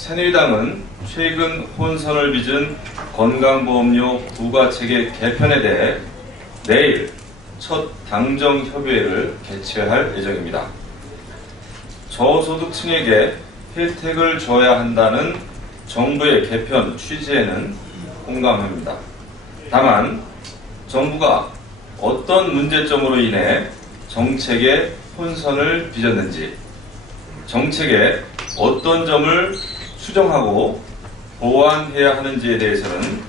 새누리당은 최근 혼선을 빚은 건강보험료 부과체계 개편에 대해 내일 첫 당정협의회를 개최할 예정입니다. 저소득층에게 혜택을 줘야 한다는 정부의 개편 취지에는 공감합니다. 다만 정부가 어떤 문제점으로 인해 정책에 혼선을 빚었는지, 정책에 어떤 점을 수정하고 보완해야 하는지에 대해서는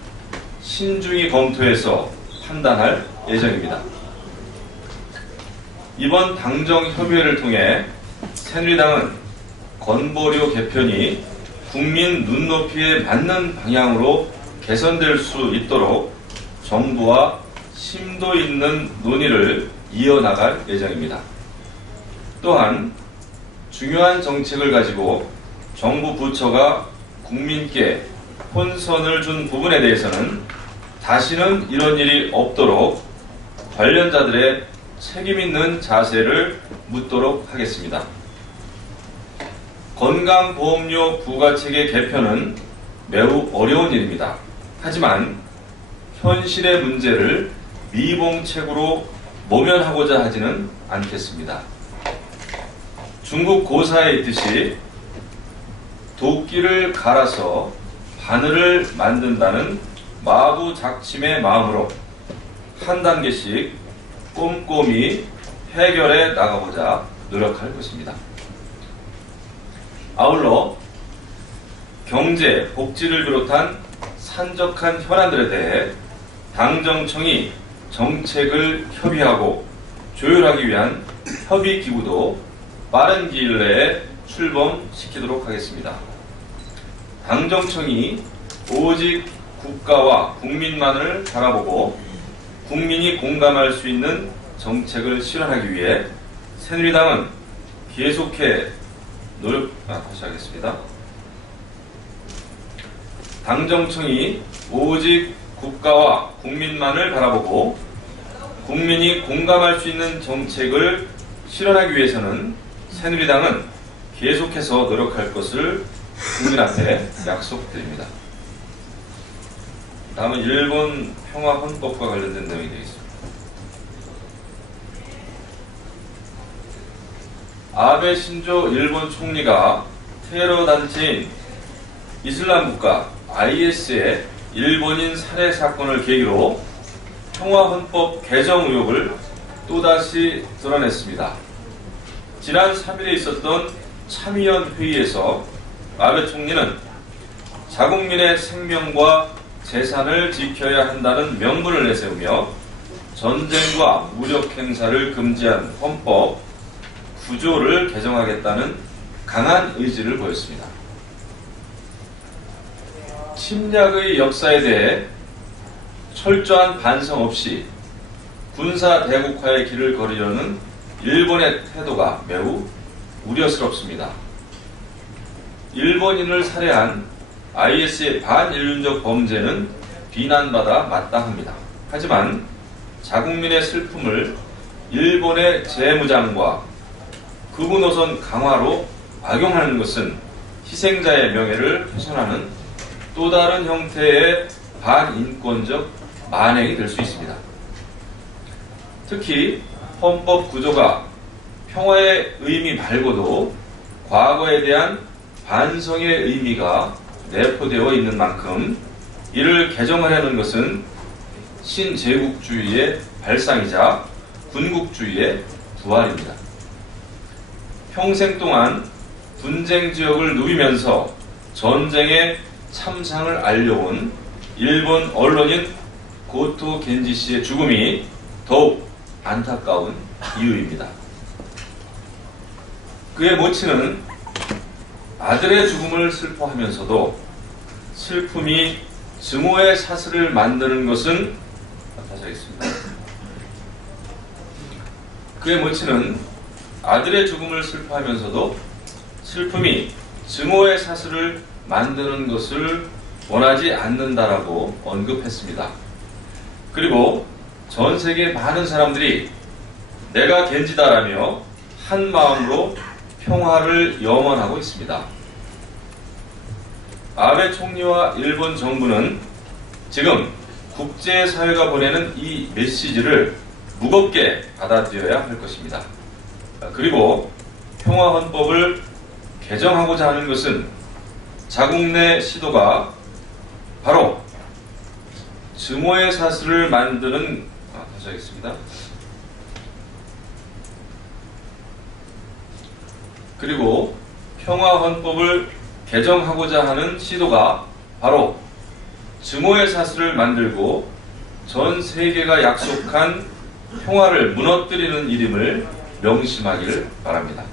신중히 검토해서 판단할 예정입니다. 이번 당정협의회를 통해 새누리당은 건보료 개편이 국민 눈높이에 맞는 방향으로 개선될 수 있도록 정부와 심도 있는 논의를 이어나갈 예정입니다. 또한 중요한 정책을 가지고 정부 부처가 국민께 혼선을 준 부분에 대해서는 다시는 이런 일이 없도록 관련자들의 책임 있는 자세를 묻도록 하겠습니다. 건강보험료 부과체계 개편은 매우 어려운 일입니다. 하지만 현실의 문제를 미봉책으로 모면하고자 하지는 않겠습니다. 중국 고사에 있듯이 도끼를 갈아서 바늘을 만든다는 마부작침의 마음으로 한 단계씩 꼼꼼히 해결해 나가고자 노력할 것입니다. 아울러 경제, 복지를 비롯한 산적한 현안들에 대해 당정청이 정책을 협의하고 조율하기 위한 협의기구도 빠른 기일 내에 출범시키도록 하겠습니다. 당정청이 오직 국가와 국민만을 바라보고 국민이 공감할 수 있는 정책을 실현하기 위해 새누리당은 계속해 다시 하겠습니다. 당정청이 오직 국가와 국민만을 바라보고 국민이 공감할 수 있는 정책을 실현하기 위해서는 새누리당은 계속해서 노력할 것을 국민 앞에 약속드립니다. 다음은 일본 평화헌법과 관련된 내용이 되겠습니다. 아베 신조 일본 총리가 테러 단체인 이슬람 국가 IS의 일본인 살해 사건을 계기로 평화헌법 개정 의혹을 또다시 드러냈습니다. 지난 3일에 있었던 참의원 회의에서 아베 총리는 자국민의 생명과 재산을 지켜야 한다는 명분을 내세우며 전쟁과 무력 행사를 금지한 헌법 9조를 개정하겠다는 강한 의지를 보였습니다. 침략의 역사에 대해 철저한 반성 없이 군사 대국화의 길을 걸으려는 일본의 태도가 매우 우려스럽습니다. 일본인을 살해한 IS의 반인륜적 범죄는 비난받아 마땅합니다. 하지만 자국민의 슬픔을 일본의 재무장과 극우 노선 강화로 악용하는 것은 희생자의 명예를 훼손하는 또 다른 형태의 반인권적 만행이 될 수 있습니다. 특히 헌법 구조가 평화의 의미 말고도 과거에 대한 반성의 의미가 내포되어 있는 만큼 이를 개정하려는 것은 신제국주의의 발상이자 군국주의의 부활입니다. 평생 동안 분쟁 지역을 누비면서 전쟁의 참상을 알려온 일본 언론인 고토 겐지 씨의 죽음이 더욱 안타까운 이유입니다. 그의 모친은 아들의 죽음을 슬퍼하면서도 슬픔이 증오의 사슬을 만드는 것은 다시 하겠습니다. 그의 모친은 아들의 죽음을 슬퍼하면서도 슬픔이 증오의 사슬을 만드는 것을 원하지 않는다라고 언급했습니다. 그리고 전 세계 많은 사람들이 내가 겐지다라며 한 마음으로 평화를 염원하고 있습니다. 아베 총리와 일본 정부는 지금 국제사회가 보내는 이 메시지를 무겁게 받아들여야 할 것입니다. 그리고 평화헌법을 개정하고자 하는 것은 자국 내 시도가 바로 증오의 사슬을 만드는 다시 하겠습니다. 그리고 평화헌법을 개정하고자 하는 시도가 바로 증오의 사슬을 만들고 전 세계가 약속한 평화를 무너뜨리는 일임을 명심하기를 바랍니다.